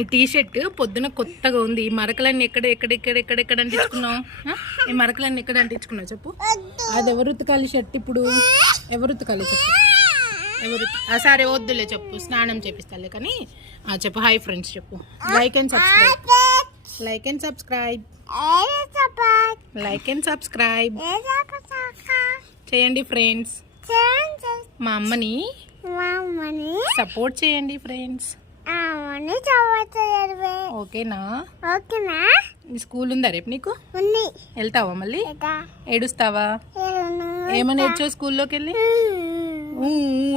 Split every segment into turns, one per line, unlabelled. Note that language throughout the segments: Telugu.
ఈ టీ షర్ట్ పొద్దున కొత్తగా ఉంది. ఈ మరకలన్నీ ఎక్కడ ఎక్కడ ఎక్కడ ఎక్కడ ఎక్కడ అంటించుకున్నావు? ఈ మరకలన్నీ ఎక్కడ అంటించుకున్నావు చెప్పు? అది ఎవరు ఉతకాలి షర్ట్ ఇప్పుడు? ఎవరు ఉతకాలి చెప్పు? ఎవరు సరే వద్దులే చెప్పు. స్నానం చేపిస్తాలే కానీ. చెప్పు. హాయ్ ఫ్రెండ్స్ చెప్పు. Like and subscribe like and subscribe like and subscribe చేయండి ఫ్రెండ్స్ మా అమ్మని
మామని
సపోర్ట్ చేయండి ఫ్రెండ్స్ ఓకేనా?
ఓకేనా
స్కూల్ ఉందా రేపు నీకు?
ఉంది.
వెళ్తావా మళ్ళీ? ఏడుస్తావా? ఏమని ఏడ్చావు స్కూల్లోకి వెళ్ళి?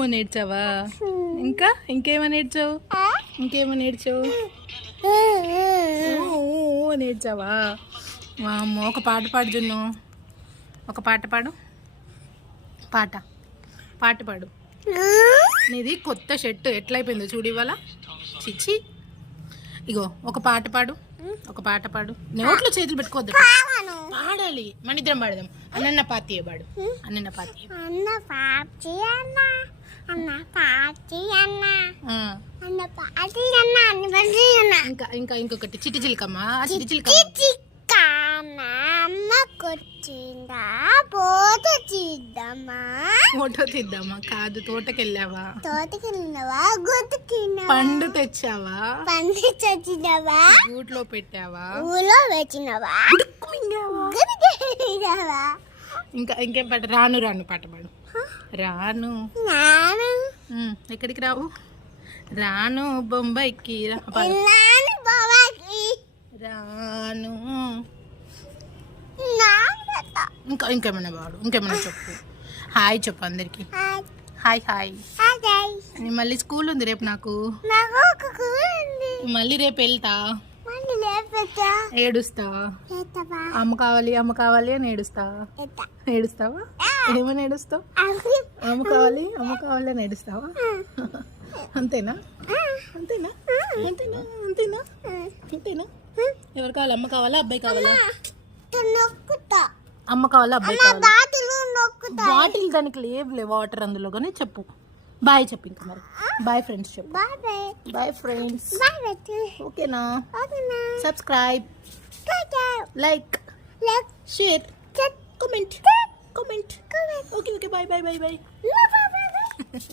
అని ఏడ్చావా? ఇంకా? ఇంకేమని ఏడ్చావు? ఇంకేమని ఏడ్చావు? అని ఏడ్చావా? ఒక పాట పాడు జున్ను. ఒక పాట పాడు. పాట. పాట పాడు. నీది కొత్త షర్ట్ ఎట్లయిపోయిందో చూడు ఇవాళ. చిచ్చి. ఇగో ఒక పాట పాడు. ఒక పాట పాడు. నోట్లో చేతులు పెట్టుకోవద్దు. పాడాలి. మన ఇద్దరం పాడదాం. అన్నన్న పాతి పాడు. అన్నన్న పాతి
అన్న పాచి అన్న. అన్న పాచి అన్న. అన్న పాచి అన్న. అన్న
ఇంకా ఇంకా ఇంకొకటి. చిట్టి చిలకమ్మ. చిట్టి చిలకమ్మ.
కొచ్చిందా పోత చిద్దమ్మా
ఫోటో తీద్దామా కాదు తోటకి వెళ్ళావా
తోటకి వెళ్ళినవా గుర్తుకిన్నవా
పండు తెచ్చావా?
పండి చచ్చినవా
గూట్లో పెట్టావా?
ఊలో వచ్చినవా? గుర్తుకిన్నవా
ఇంకా ఇంకేం పాట? రాను రాను పాట పాడు. రాను. ఉమ్, ఎక్కడికి రావు? రాను బొంబాయికి రా. రాను ఇంకా ఇంకేమైనా పాడు ఇంకేమైనా చెప్పు. హాయ్ చెప్పు అందరికి. హాయ్. హాయ్ మళ్ళీ స్కూల్ ఉంది రేపు నాకు. మళ్ళీ రేపు వెళ్తా. ఏడుస్తా. అమ్మ కావాలి అమ్మ కావాలి అని ఏడుస్తా. ఏడుస్తావా? ఏమని ఏడుస్తావు? అమ్మ. కావాలి అమ్మ కావాలి అని ఏడుస్తావా? అంతేనా? అంతేనా? అంతేనా? అంతేనా? అంతేనా? ఎవరు కావాలి అమ్మ కావాలా అబ్బాయి కావాలా?
నొక్కుతా
అమ్మ కావాలా అబ్బాయి కావాలా?
బాటిల్
దానికి లేవులే వాటర్ అందులో కానీ చెప్పు. బాయ్ చెప్పు ఇంకా మరి. బాయ్ ఫ్రెండ్స్ చెప్పు.
Bye
friends. ఓకేనా? Subscribe. Like share. Comment. Comment. Okay okay bye
bye bye bye.